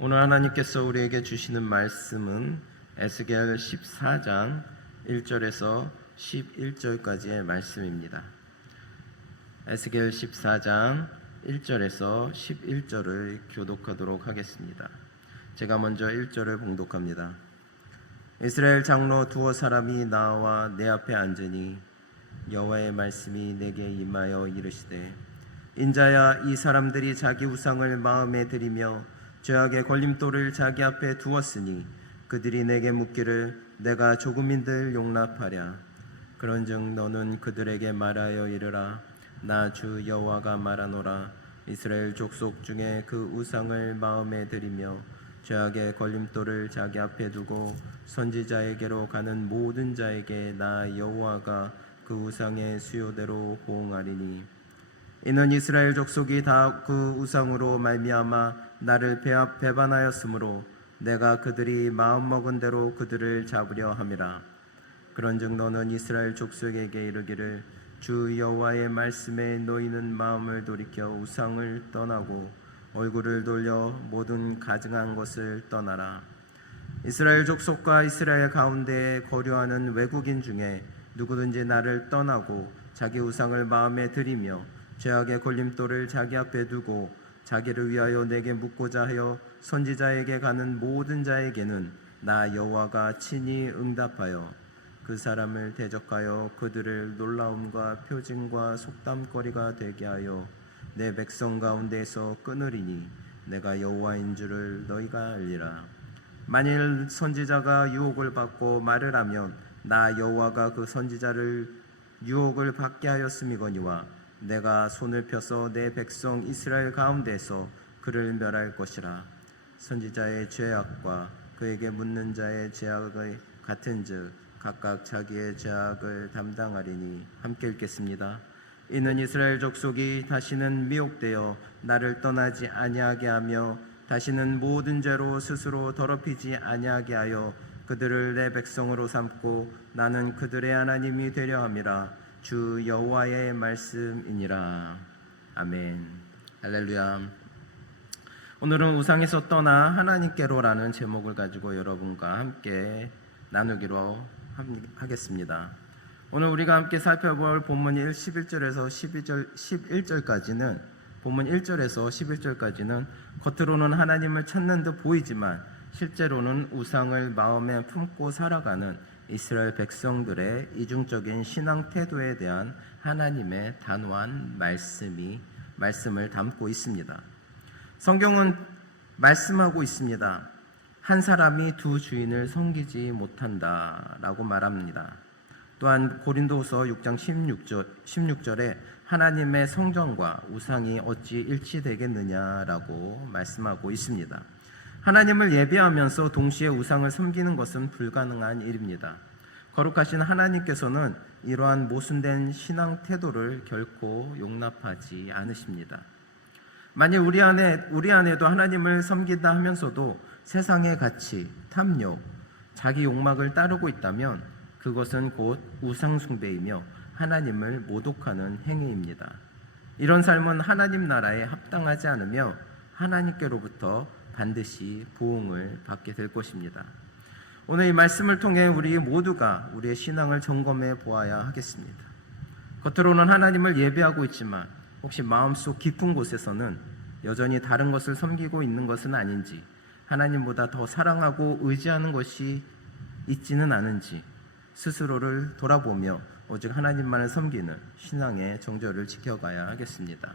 오늘 하나님께서 우리에게 주시는 말씀은 에스겔 14장 1절에서 11절까지의 말씀입니다. 에스겔 14장 1절에서 11절을 교독하도록 하겠습니다. 제가 먼저 1절을 봉독합니다. 이스라엘 장로 두어 사람이 나와 내 앞에 앉으니 여호와의 말씀이 내게 임하여 이르시되, 인자야, 이 사람들이 자기 우상을 마음에 들이며 죄악의 걸림돌을 자기 앞에 두었으니 그들이 내게 묻기를 내가 조금인들 용납하랴. 그런즉 너는 그들에게 말하여 이르라. 나 주 여호와가 말하노라. 이스라엘 족속 중에 그 우상을 마음에 들이며 죄악의 걸림돌을 자기 앞에 두고 선지자에게로 가는 모든 자에게 나 여호와가 그 우상의 수요대로 호응하리니, 이는 이스라엘 족속이 다 그 우상으로 말미암아 나를 배반하였으므로 내가 그들이 마음먹은 대로 그들을 잡으려 함이라. 그런즉 너는 이스라엘 족속에게 이르기를, 주 여호와의 말씀에 너희는 마음을 돌이켜 우상을 떠나고 얼굴을 돌려 모든 가증한 것을 떠나라. 이스라엘 족속과 이스라엘 가운데에 거류하는 외국인 중에 누구든지 나를 떠나고 자기 우상을 마음에 들이며 죄악의 걸림돌을 자기 앞에 두고 자기를 위하여 내게 묻고자 하여 선지자에게 가는 모든 자에게는 나 여호와가 친히 응답하여 그 사람을 대적하여 그들을 놀라움과 표징과 속담거리가 되게 하여 내 백성 가운데에서 끊으리니 내가 여호와인 줄을 너희가 알리라. 만일 선지자가 유혹을 받고 말을 하면 나 여호와가 그 선지자를 유혹을 받게 하였음이거니와 내가 손을 펴서 내 백성 이스라엘 가운데서 그를 멸할 것이라. 선지자의 죄악과 그에게 묻는 자의 죄악의 같은즉 각각 자기의 죄악을 담당하리니. 함께 읽겠습니다. 이는 이스라엘 족속이 다시는 미혹되어 나를 떠나지 아니하게 하며 다시는 모든 죄로 스스로 더럽히지 아니하게 하여 그들을 내 백성으로 삼고 나는 그들의 하나님이 되려 함이라. 주 여호와의 말씀이니라. 아멘. 할렐루야. 오늘은 우상에서 떠나 하나님께로라는 제목을 가지고 여러분과 함께 나누기로 하겠습니다. 오늘 우리가 함께 살펴볼 본문 11절에서 11절까지는 본문 1절에서 11절까지는 겉으로는 하나님을 찾는 듯 보이지만 실제로는 우상을 마음에 품고 살아가는 이스라엘 백성들의 이중적인 신앙 태도에 대한 하나님의 단호한 말씀을 담고 있습니다. 성경은 말씀하고 있습니다. 한 사람이 두 주인을 섬기지 못한다라고 말합니다. 또한 고린도후서 6장 16절에 하나님의 성전과 우상이 어찌 일치되겠느냐라고 말씀하고 있습니다. 하나님을 예배하면서 동시에 우상을 섬기는 것은 불가능한 일입니다. 거룩하신 하나님께서는 이러한 모순된 신앙 태도를 결코 용납하지 않으십니다. 만일 우리 안에도 하나님을 섬긴다 하면서도 세상의 가치, 탐욕, 자기 욕망을 따르고 있다면 그것은 곧 우상 숭배이며 하나님을 모독하는 행위입니다. 이런 삶은 하나님 나라에 합당하지 않으며 하나님께로부터 반드시 보응을 받게 될 것입니다. 오늘 이 말씀을 통해 우리 모두가 우리의 신앙을 점검해 보아야 하겠습니다. 겉으로는 하나님을 예배하고 있지만 혹시 마음속 깊은 곳에서는 여전히 다른 것을 섬기고 있는 것은 아닌지, 하나님보다 더 사랑하고 의지하는 것이 있지는 않은지 스스로를 돌아보며 오직 하나님만을 섬기는 신앙의 정절을 지켜가야 하겠습니다.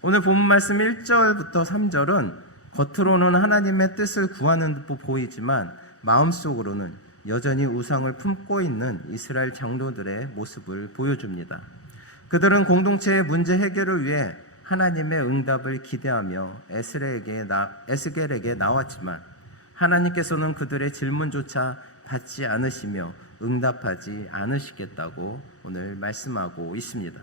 오늘 본문 말씀 1절부터 3절은 겉으로는 하나님의 뜻을 구하는 듯 보이지만 마음속으로는 여전히 우상을 품고 있는 이스라엘 장로들의 모습을 보여줍니다. 그들은 공동체의 문제 해결을 위해 하나님의 응답을 기대하며 에스겔에게 나왔지만 하나님께서는 그들의 질문조차 받지 않으시며 응답하지 않으시겠다고 오늘 말씀하고 있습니다.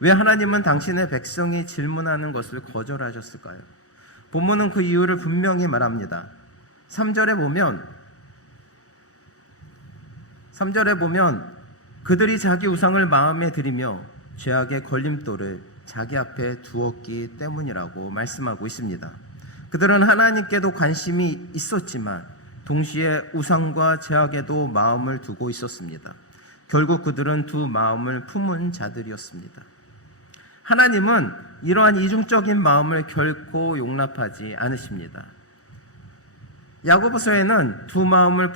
왜 하나님은 당신의 백성이 질문하는 것을 거절하셨을까요? 본문은 그 이유를 분명히 말합니다. 3절에 보면 그들이 자기 우상을 마음에 들이며 죄악의 걸림돌을 자기 앞에 두었기 때문이라고 말씀하고 있습니다. 그들은 하나님께도 관심이 있었지만 동시에 우상과 제약에도 마음을 두고 있었습니다. 결국 그들은 두 마음을 품은 자들이었습니다. 하나님은 이러한 이중적인 마음을 결코 용납하지 않으십니다. 야고보서에는 두 마음을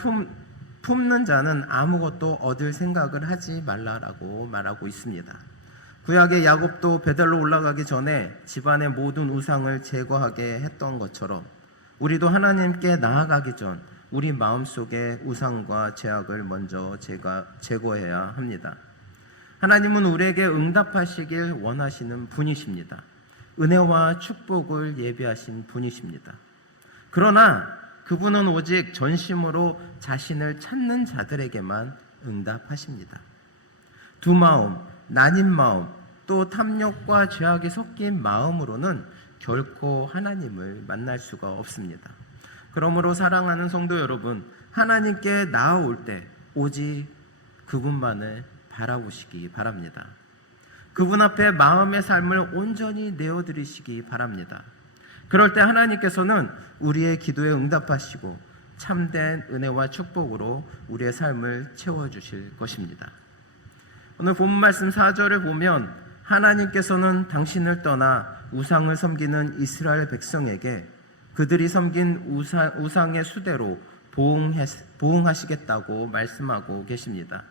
품는 자는 아무것도 얻을 생각을 하지 말라라고 말하고 있습니다. 구약의 야곱도 베델로 올라가기 전에 집안의 모든 우상을 제거하게 했던 것처럼 우리도 하나님께 나아가기 전 우리 마음속의 우상과 제약을 먼저 제거해야 합니다. 하나님은 우리에게 응답하시길 원하시는 분이십니다. 은혜와 축복을 예비하신 분이십니다. 그러나 그분은 오직 전심으로 자신을 찾는 자들에게만 응답하십니다. 두 마음, 나뉜 마음, 또 탐욕과 죄악이 섞인 마음으로는 결코 하나님을 만날 수가 없습니다. 그러므로 사랑하는 성도 여러분, 하나님께 나아올 때 오직 그분만을 바라보시기 바랍니다. 그분 앞에 마음의 삶을 온전히 내어드리시기 바랍니다. 그럴 때 하나님께서는 우리의 기도에 응답하시고 참된 은혜와 축복으로 우리의 삶을 채워주실 것입니다. 오늘 본문 말씀 4절을 보면 하나님께서는 당신을 떠나 우상을 섬기는 이스라엘 백성에게 그들이 섬긴 우상의 수대로 보응하시겠다고 말씀하고 계십니다.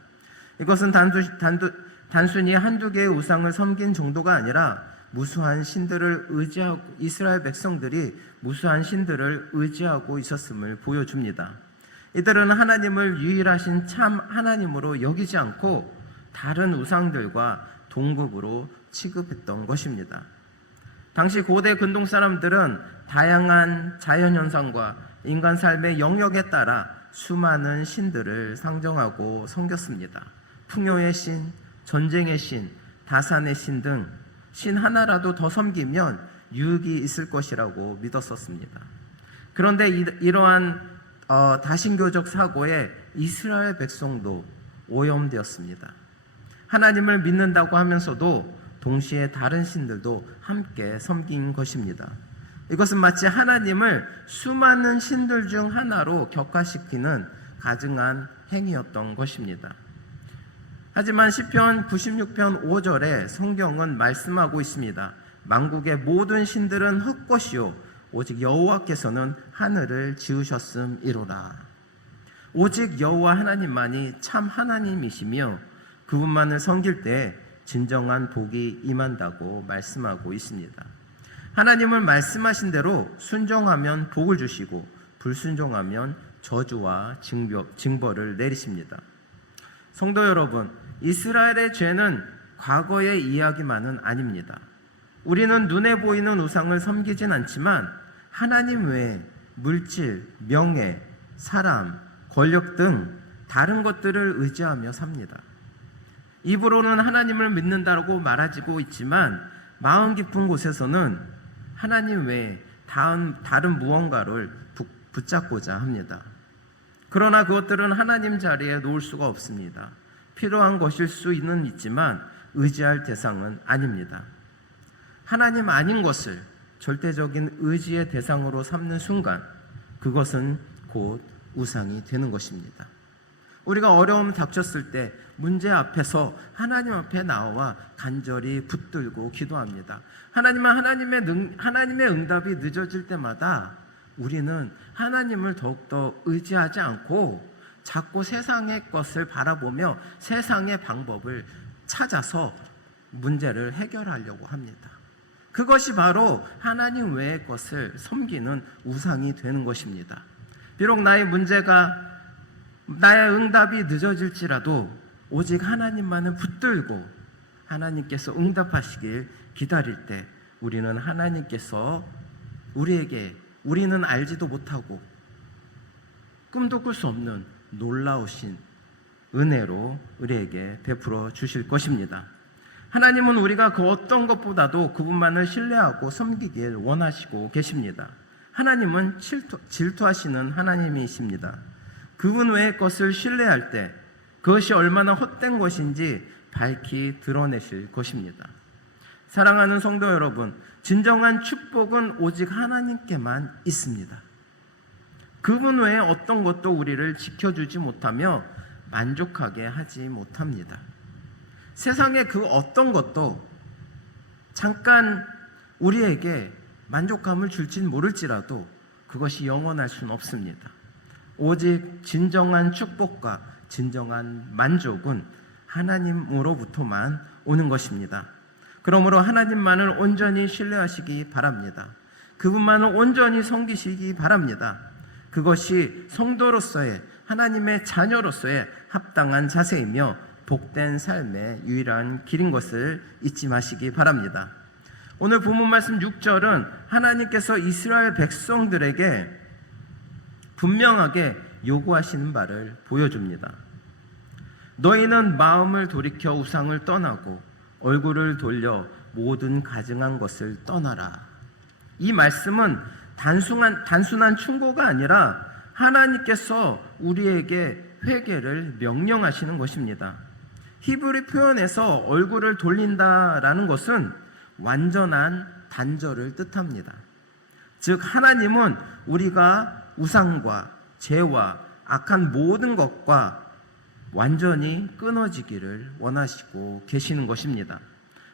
이것은 단순히 한두 개의 우상을 섬긴 정도가 아니라 무수한 신들을 의지하고 이스라엘 백성들이 무수한 신들을 의지하고 있었음을 보여줍니다. 이들은 하나님을 유일하신 참 하나님으로 여기지 않고 다른 우상들과 동급으로 취급했던 것입니다. 당시 고대 근동 사람들은 다양한 자연현상과 인간 삶의 영역에 따라 수많은 신들을 상정하고 섬겼습니다. 풍요의 신, 전쟁의 신, 다산의 신 등 신 하나라도 더 섬기면 유익이 있을 것이라고 믿었었습니다. 그런데 이러한 다신교적 사고에 이스라엘 백성도 오염되었습니다. 하나님을 믿는다고 하면서도 동시에 다른 신들도 함께 섬긴 것입니다. 이것은 마치 하나님을 수많은 신들 중 하나로 격화시키는 가증한 행위였던 것입니다. 하지만 시편 96편 5절에 성경은 말씀하고 있습니다. 만국의 모든 신들은 헛것이요 오직 여호와께서는 하늘을 지으셨음이로라. 오직 여호와 하나님만이 참 하나님이시며 그분만을 섬길 때 진정한 복이 임한다고 말씀하고 있습니다. 하나님은 말씀하신 대로 순종하면 복을 주시고 불순종하면 저주와 징벌을 내리십니다. 성도 여러분, 이스라엘의 죄는 과거의 이야기만은 아닙니다. 우리는 눈에 보이는 우상을 섬기진 않지만 하나님 외에 물질, 명예, 사람, 권력 등 다른 것들을 의지하며 삽니다. 입으로는 하나님을 믿는다고 말하고 있지만 마음 깊은 곳에서는 하나님 외에 다른 무언가를 붙잡고자 합니다. 그러나 그것들은 하나님 자리에 놓을 수가 없습니다. 필요한 것일 수는 있지만 의지할 대상은 아닙니다. 하나님 아닌 것을 절대적인 의지의 대상으로 삼는 순간 그것은 곧 우상이 되는 것입니다. 우리가 어려움 닥쳤을 때 문제 앞에서 하나님 앞에 나와 간절히 붙들고 기도합니다. 하나님의 응답이 늦어질 때마다 우리는 하나님을 더욱더 의지하지 않고 자꾸 세상의 것을 바라보며 세상의 방법을 찾아서 문제를 해결하려고 합니다. 그것이 바로 하나님 외의 것을 섬기는 우상이 되는 것입니다. 비록 나의 응답이 늦어질지라도 오직 하나님만을 붙들고 하나님께서 응답하시길 기다릴 때 우리는 하나님께서 우리는 알지도 못하고 꿈도 꿀 수 없는 놀라우신 은혜로 우리에게 베풀어 주실 것입니다. 하나님은 우리가 그 어떤 것보다도 그분만을 신뢰하고 섬기길 원하시고 계십니다. 하나님은 질투하시는 하나님이십니다. 그분 외의 것을 신뢰할 때 그것이 얼마나 헛된 것인지 밝히 드러내실 것입니다. 사랑하는 성도 여러분, 진정한 축복은 오직 하나님께만 있습니다. 그분 외에 어떤 것도 우리를 지켜주지 못하며 만족하게 하지 못합니다. 세상의 그 어떤 것도 잠깐 우리에게 만족감을 줄진 모를지라도 그것이 영원할 수는 없습니다. 오직 진정한 축복과 진정한 만족은 하나님으로부터만 오는 것입니다. 그러므로 하나님만을 온전히 신뢰하시기 바랍니다. 그분만을 온전히 섬기시기 바랍니다. 그것이 성도로서의, 하나님의 자녀로서의 합당한 자세이며 복된 삶의 유일한 길인 것을 잊지 마시기 바랍니다. 오늘 본문 말씀 6절은 하나님께서 이스라엘 백성들에게 분명하게 요구하시는 바를 보여줍니다. 너희는 마음을 돌이켜 우상을 떠나고 얼굴을 돌려 모든 가증한 것을 떠나라. 이 말씀은 단순한 충고가 아니라 하나님께서 우리에게 회개를 명령하시는 것입니다. 히브리 표현에서 얼굴을 돌린다라는 것은 완전한 단절을 뜻합니다. 즉 하나님은 우리가 우상과 죄와 악한 모든 것과 완전히 끊어지기를 원하시고 계시는 것입니다.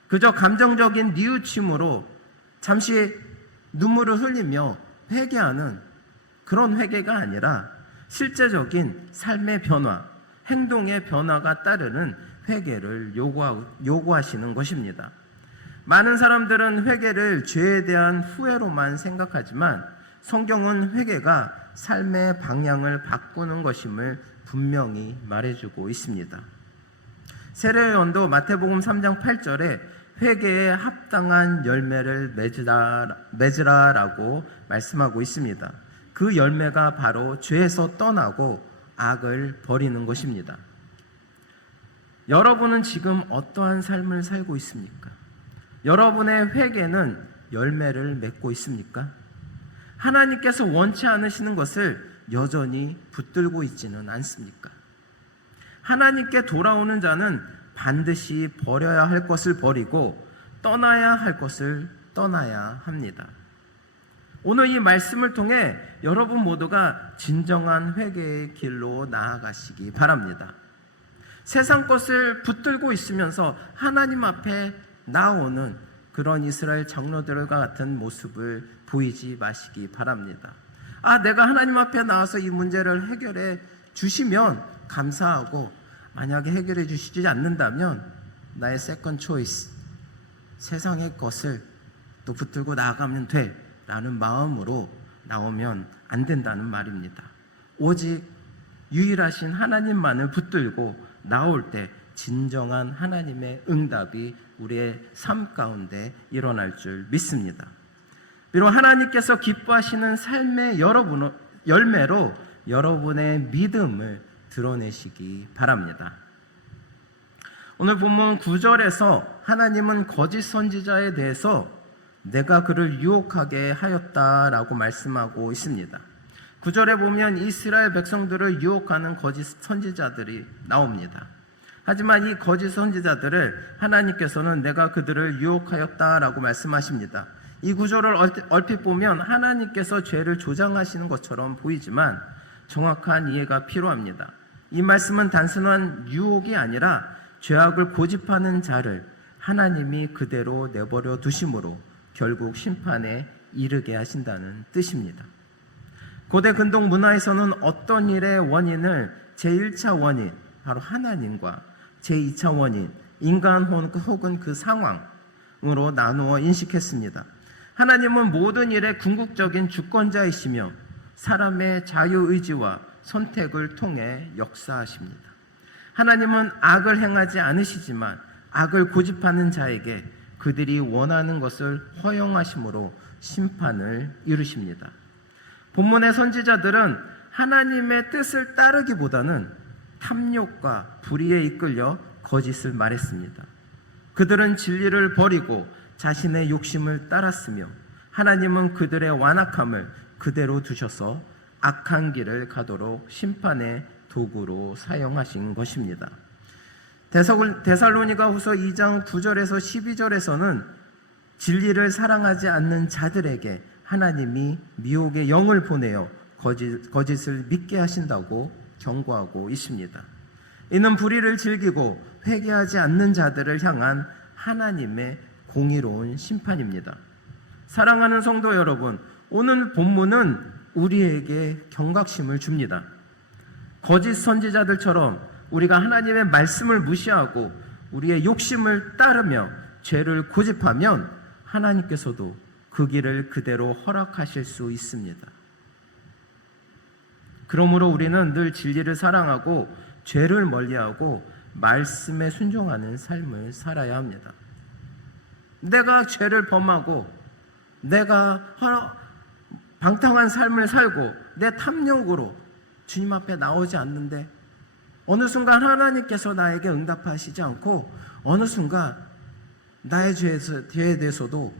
그저 감정적인 뉘우침으로 잠시 눈물을 흘리며 회개하는 그런 회개가 아니라 실제적인 삶의 변화, 행동의 변화가 따르는 회개를 요구하시는 것입니다. 많은 사람들은 회개를 죄에 대한 후회로만 생각하지만 성경은 회개가 삶의 방향을 바꾸는 것임을 분명히 말해주고 있습니다. 세례요한도 마태복음 3장 8절에 회개에 합당한 열매를 맺으라라고 말씀하고 있습니다. 그 열매가 바로 죄에서 떠나고 악을 버리는 것입니다. 여러분은 지금 어떠한 삶을 살고 있습니까? 여러분의 회개는 열매를 맺고 있습니까? 하나님께서 원치 않으시는 것을 여전히 붙들고 있지는 않습니까? 하나님께 돌아오는 자는 반드시 버려야 할 것을 버리고 떠나야 할 것을 떠나야 합니다. 오늘 이 말씀을 통해 여러분 모두가 진정한 회개의 길로 나아가시기 바랍니다. 세상 것을 붙들고 있으면서 하나님 앞에 나오는 그런 이스라엘 장로들과 같은 모습을 보이지 마시기 바랍니다. 내가 하나님 앞에 나와서 이 문제를 해결해 주시면 감사하고, 만약에 해결해 주시지 않는다면 나의 세컨드 초이스, 세상의 것을 또 붙들고 나아가면 돼 라는 마음으로 나오면 안 된다는 말입니다. 오직 유일하신 하나님만을 붙들고 나올 때 진정한 하나님의 응답이 우리의 삶 가운데 일어날 줄 믿습니다. 비록 하나님께서 기뻐하시는 삶의 열매로 여러분의 믿음을 드러내시기 바랍니다. 오늘 본문 9절에서 하나님은 거짓 선지자에 대해서 내가 그를 유혹하게 하였다라고 말씀하고 있습니다. 9절에 보면 이스라엘 백성들을 유혹하는 거짓 선지자들이 나옵니다. 하지만 이 거짓 선지자들을 하나님께서는 내가 그들을 유혹하였다라고 말씀하십니다. 이 구절을 얼핏 보면 하나님께서 죄를 조장하시는 것처럼 보이지만 정확한 이해가 필요합니다. 이 말씀은 단순한 유혹이 아니라 죄악을 고집하는 자를 하나님이 그대로 내버려 두심으로 결국 심판에 이르게 하신다는 뜻입니다. 고대 근동 문화에서는 어떤 일의 원인을 제1차 원인, 바로 하나님과 제2차 원인, 인간 혹은 그 상황으로 나누어 인식했습니다. 하나님은 모든 일의 궁극적인 주권자이시며 사람의 자유의지와 선택을 통해 역사하십니다. 하나님은 악을 행하지 않으시지만 악을 고집하는 자에게 그들이 원하는 것을 허용하심으로 심판을 이루십니다. 본문의 선지자들은 하나님의 뜻을 따르기보다는 탐욕과 불의에 이끌려 거짓을 말했습니다. 그들은 진리를 버리고 자신의 욕심을 따랐으며 하나님은 그들의 완악함을 그대로 두셔서 악한 길을 가도록 심판의 도구로 사용하신 것입니다. 데살로니가 후서 2장 9절에서 12절에서는 진리를 사랑하지 않는 자들에게 하나님이 미혹의 영을 보내어 거짓을 믿게 하신다고 경고하고 있습니다. 이는 불의를 즐기고 회개하지 않는 자들을 향한 하나님의 공의로운 심판입니다. 사랑하는 성도 여러분, 오늘 본문은 우리에게 경각심을 줍니다. 거짓 선지자들처럼 우리가 하나님의 말씀을 무시하고 우리의 욕심을 따르며 죄를 고집하면 하나님께서도 그 길을 그대로 허락하실 수 있습니다. 그러므로 우리는 늘 진리를 사랑하고 죄를 멀리하고 말씀에 순종하는 삶을 살아야 합니다. 내가 죄를 범하고 내가 방탕한 삶을 살고 내 탐욕으로 주님 앞에 나오지 않는데 어느 순간 하나님께서 나에게 응답하시지 않고 어느 순간 나의 죄에 대해서도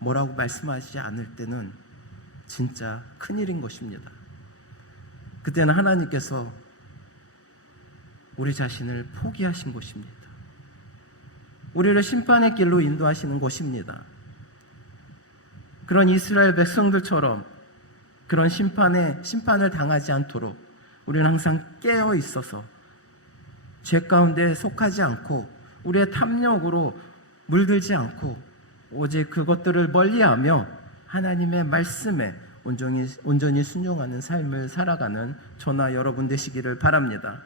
뭐라고 말씀하시지 않을 때는 진짜 큰일인 것입니다. 그때는 하나님께서 우리 자신을 포기하신 것입니다. 우리를 심판의 길로 인도하시는 것입니다. 그런 이스라엘 백성들처럼 그런 심판을 당하지 않도록 우리는 항상 깨어 있어서 죄 가운데 속하지 않고 우리의 탐욕으로 물들지 않고 오직 그것들을 멀리하며 하나님의 말씀에 온전히 순종하는 삶을 살아가는 저나 여러분 되시기를 바랍니다.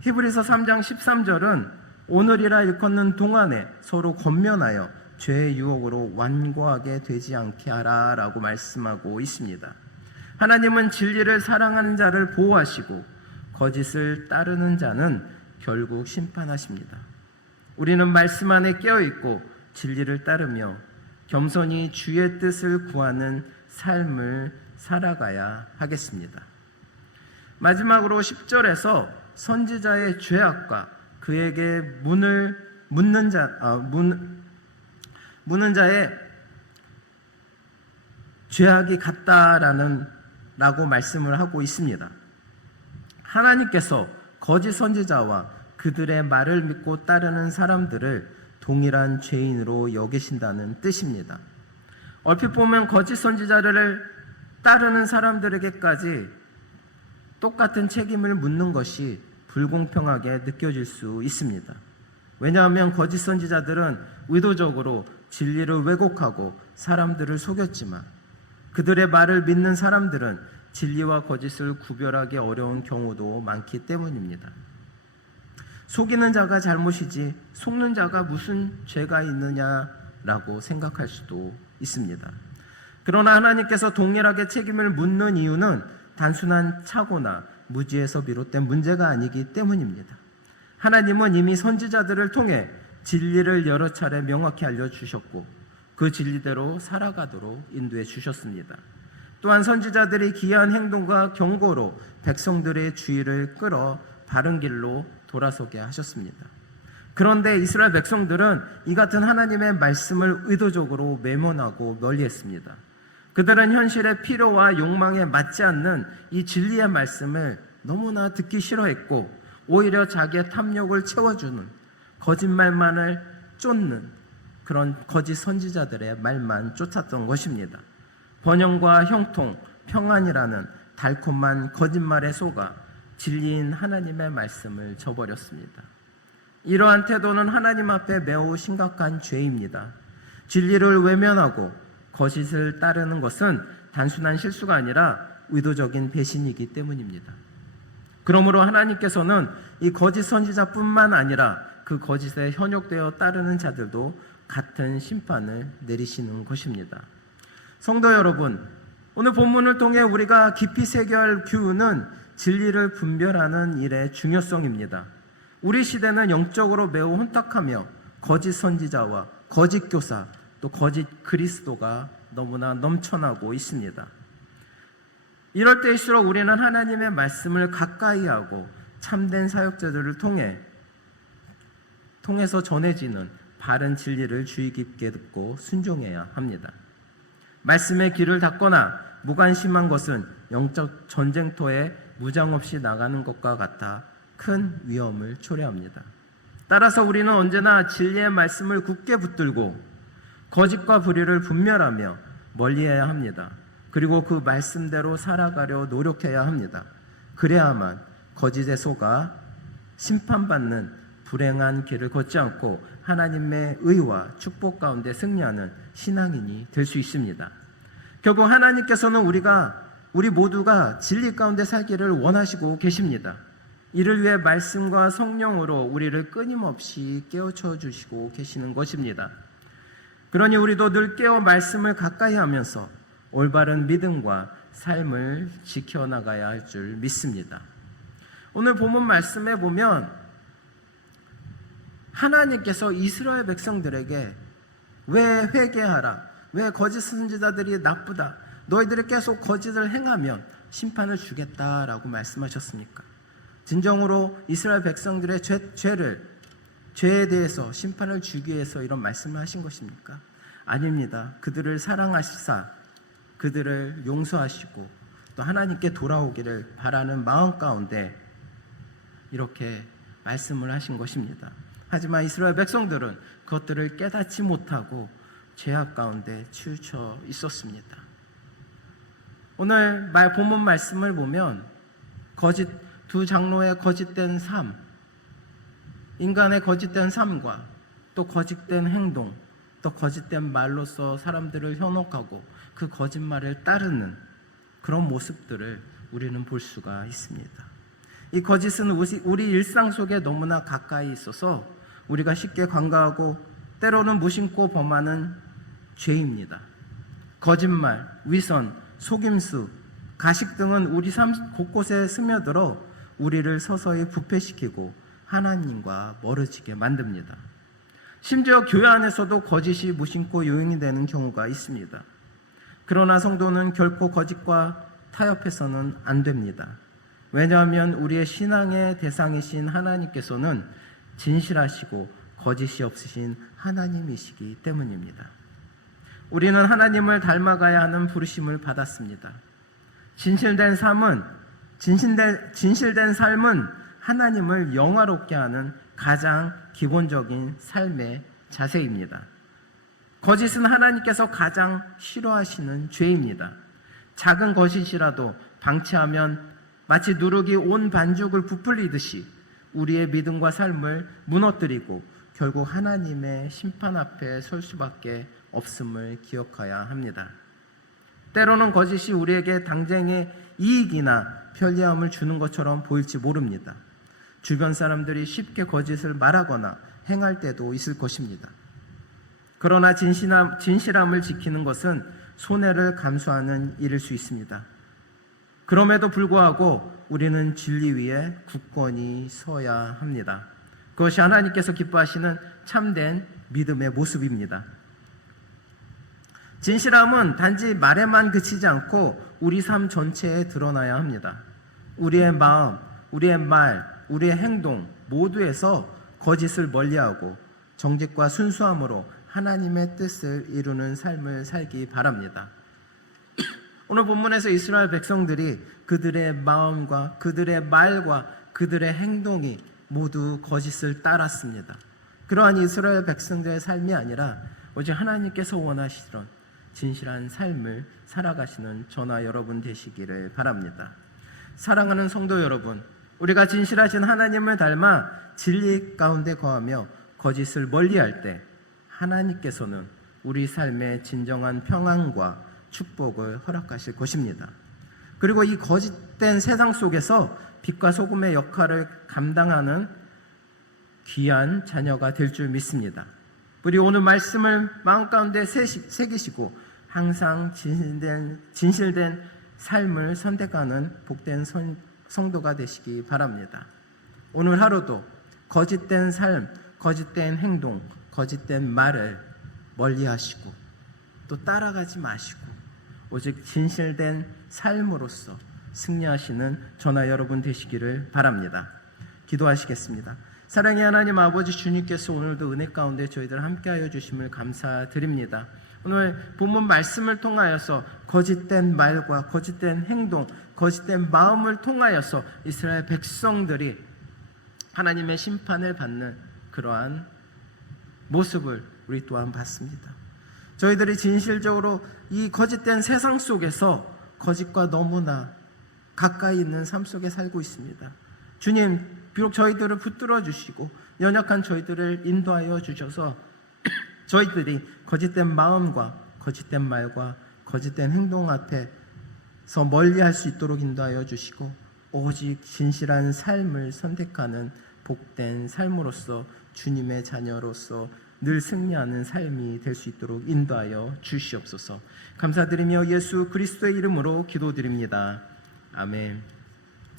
히브리서 3장 13절은 오늘이라 일컫는 동안에 서로 권면하여 죄의 유혹으로 완고하게 되지 않게 하라 라고 말씀하고 있습니다. 하나님은 진리를 사랑하는 자를 보호하시고 거짓을 따르는 자는 결국 심판하십니다. 우리는 말씀 안에 깨어있고 진리를 따르며 겸손히 주의 뜻을 구하는 삶을 살아가야 하겠습니다. 마지막으로 10절에서 선지자의 죄악과 그에게 묻는 자의 죄악이 같다라고 말씀을 하고 있습니다. 하나님께서 거짓 선지자와 그들의 말을 믿고 따르는 사람들을 동일한 죄인으로 여기신다는 뜻입니다. 얼핏 보면 거짓 선지자를 따르는 사람들에게까지 똑같은 책임을 묻는 것이 불공평하게 느껴질 수 있습니다. 왜냐하면 거짓 선지자들은 의도적으로 진리를 왜곡하고 사람들을 속였지만 그들의 말을 믿는 사람들은 진리와 거짓을 구별하기 어려운 경우도 많기 때문입니다. 속이는 자가 잘못이지 속는 자가 무슨 죄가 있느냐라고 생각할 수도 있습니다. 그러나 하나님께서 동일하게 책임을 묻는 이유는 단순한 착오나 무지에서 비롯된 문제가 아니기 때문입니다. 하나님은 이미 선지자들을 통해 진리를 여러 차례 명확히 알려주셨고 그 진리대로 살아가도록 인도해 주셨습니다. 또한 선지자들이 기이한 행동과 경고로 백성들의 주의를 끌어 바른 길로 돌아서게 하셨습니다. 그런데 이스라엘 백성들은 이 같은 하나님의 말씀을 의도적으로 외면하고 멀리했습니다. 그들은 현실의 필요와 욕망에 맞지 않는 이 진리의 말씀을 너무나 듣기 싫어했고 오히려 자기의 탐욕을 채워주는 거짓말만을 쫓는 그런 거짓 선지자들의 말만 쫓았던 것입니다. 번영과 형통, 평안이라는 달콤한 거짓말에 속아 진리인 하나님의 말씀을 저버렸습니다. 이러한 태도는 하나님 앞에 매우 심각한 죄입니다. 진리를 외면하고 거짓을 따르는 것은 단순한 실수가 아니라 의도적인 배신이기 때문입니다. 그러므로 하나님께서는 이 거짓 선지자뿐만 아니라 그 거짓에 현혹되어 따르는 자들도 같은 심판을 내리시는 것입니다. 성도 여러분, 오늘 본문을 통해 우리가 깊이 새겨야 교훈은 진리를 분별하는 일의 중요성입니다. 우리 시대는 영적으로 매우 혼탁하며 거짓 선지자와 거짓 교사 또 거짓 그리스도가 너무나 넘쳐나고 있습니다. 이럴 때일수록 우리는 하나님의 말씀을 가까이 하고 참된 사역자들을 통해서 전해지는 바른 진리를 주의 깊게 듣고 순종해야 합니다. 말씀의 길을 닫거나 무관심한 것은 영적 전쟁터에 무장 없이 나가는 것과 같아 큰 위험을 초래합니다. 따라서 우리는 언제나 진리의 말씀을 굳게 붙들고 거짓과 불의를 분별하며 멀리해야 합니다. 그리고 그 말씀대로 살아가려 노력해야 합니다. 그래야만 거짓에 속아 심판받는 불행한 길을 걷지 않고 하나님의 의와 축복 가운데 승리하는 신앙인이 될 수 있습니다. 결국 하나님께서는 우리 모두가 진리 가운데 살기를 원하시고 계십니다. 이를 위해 말씀과 성령으로 우리를 끊임없이 깨우쳐 주시고 계시는 것입니다. 그러니 우리도 늘 깨어 말씀을 가까이 하면서 올바른 믿음과 삶을 지켜나가야 할 줄 믿습니다. 오늘 본문 말씀에 보면 하나님께서 이스라엘 백성들에게 왜 회개하라, 왜 거짓 선지자들이 나쁘다, 너희들이 계속 거짓을 행하면 심판을 주겠다라고 말씀하셨습니까? 진정으로 이스라엘 백성들의 죄에 대해서 심판을 주기 위해서 이런 말씀을 하신 것입니까? 아닙니다. 그들을 사랑하시사 그들을 용서하시고 또 하나님께 돌아오기를 바라는 마음 가운데 이렇게 말씀을 하신 것입니다. 하지만 이스라엘 백성들은 그것들을 깨닫지 못하고 죄악 가운데 치우쳐 있었습니다. 오늘 본문 말씀을 보면 두 장로의 거짓된 삶, 인간의 거짓된 삶과 또 거짓된 행동, 또 거짓된 말로써 사람들을 현혹하고 그 거짓말을 따르는 그런 모습들을 우리는 볼 수가 있습니다. 이 거짓은 우리 일상 속에 너무나 가까이 있어서 우리가 쉽게 관가하고 때로는 무심코 범하는 죄입니다. 거짓말, 위선, 속임수, 가식 등은 우리 삶 곳곳에 스며들어 우리를 서서히 부패시키고 하나님과 멀어지게 만듭니다. 심지어 교회 안에서도 거짓이 무심코 요인이 되는 경우가 있습니다. 그러나 성도는 결코 거짓과 타협해서는 안 됩니다. 왜냐하면 우리의 신앙의 대상이신 하나님께서는 진실하시고 거짓이 없으신 하나님이시기 때문입니다. 우리는 하나님을 닮아가야 하는 부르심을 받았습니다. 진실된 삶은 하나님을 영화롭게 하는 가장 기본적인 삶의 자세입니다. 거짓은 하나님께서 가장 싫어하시는 죄입니다. 작은 거짓이라도 방치하면 마치 누룩이 온 반죽을 부풀리듯이 우리의 믿음과 삶을 무너뜨리고 결국 하나님의 심판 앞에 설 수밖에 없음을 기억해야 합니다. 때로는 거짓이 우리에게 당장의 이익이나 편리함을 주는 것처럼 보일지 모릅니다. 주변 사람들이 쉽게 거짓을 말하거나 행할 때도 있을 것입니다. 그러나 진실함을 지키는 것은 손해를 감수하는 일일 수 있습니다. 그럼에도 불구하고 우리는 진리 위에 굳건히 서야 합니다. 그것이 하나님께서 기뻐하시는 참된 믿음의 모습입니다. 진실함은 단지 말에만 그치지 않고 우리 삶 전체에 드러나야 합니다. 우리의 마음, 우리의 말, 우리의 행동 모두에서 거짓을 멀리하고 정직과 순수함으로 하나님의 뜻을 이루는 삶을 살기 바랍니다. 오늘 본문에서 이스라엘 백성들이 그들의 마음과 그들의 말과 그들의 행동이 모두 거짓을 따랐습니다. 그러한 이스라엘 백성들의 삶이 아니라 오직 하나님께서 원하시던 진실한 삶을 살아가시는 저나 여러분 되시기를 바랍니다. 사랑하는 성도 여러분, 우리가 진실하신 하나님을 닮아 진리 가운데 거하며 거짓을 멀리할 때 하나님께서는 우리 삶에 진정한 평안과 축복을 허락하실 것입니다. 그리고 이 거짓된 세상 속에서 빛과 소금의 역할을 감당하는 귀한 자녀가 될 줄 믿습니다. 우리 오늘 말씀을 마음 가운데 새기시고 항상 진실된 삶을 선택하는 복된 성도가 되시기 바랍니다. 오늘 하루도 거짓된 삶, 거짓된 행동, 거짓된 말을 멀리하시고 또 따라가지 마시고 오직 진실된 삶으로서 승리하시는 저나 여러분 되시기를 바랍니다. 기도하시겠습니다. 사랑의 하나님 아버지, 주님께서 오늘도 은혜 가운데 저희들 함께하여 주심을 감사드립니다. 오늘 본문 말씀을 통하여서 거짓된 말과 거짓된 행동, 거짓된 마음을 통하여서 이스라엘 백성들이 하나님의 심판을 받는 그러한 모습을 우리 또한 봤습니다. 저희들이 진실적으로 이 거짓된 세상 속에서 거짓과 너무나 가까이 있는 삶 속에 살고 있습니다. 주님, 비록 저희들을 붙들어 주시고 연약한 저희들을 인도하여 주셔서 저희들이 거짓된 마음과 거짓된 말과 거짓된 행동 앞에서 멀리할 수 있도록 인도하여 주시고 오직 진실한 삶을 선택하는 복된 삶으로서 주님의 자녀로서 늘 승리하는 삶이 될 수 있도록 인도하여 주시옵소서. 감사드리며 예수 그리스도의 이름으로 기도드립니다. 아멘.